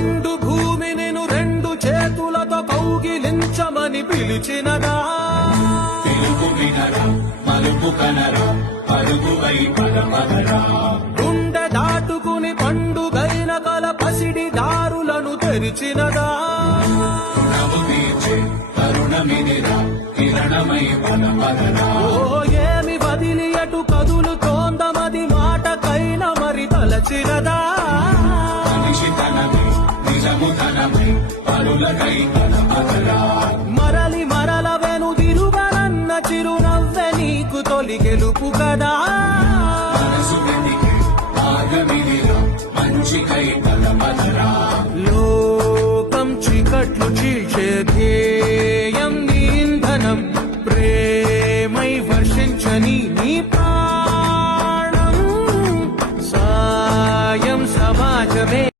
నిండు భూమి నిన్ను రెండు చేతులతో కౌగిలించమని పిలిచినదా పిలుపు వినరా మలుపు కనరా పరుగువై పదమగరా గుండె దాటుకుని పండుగైన కల పసిడి దారులను తెరిచినదా నవ్వు తీర్చే తరుణమిదిరా కిరణమై పదమగరా ఓ ఏమి వదిలి అటు కదులుతోందమది మాటకైన మరి తలచినదా మనిషితనమై నిజముతనమై పరులకై పదమగరా మరలి మరల వెనుదిరుగనన్న చిరునవ్వె నీకు తొలి గెలుపు కదా మనసు వెతికే మార్గమిదిరా మంచికై పదమగరా లోకం చీకట్లు చీల్చే ధ్యేయం నీ ఇంధనం ప్రేమై వర్షించని నీ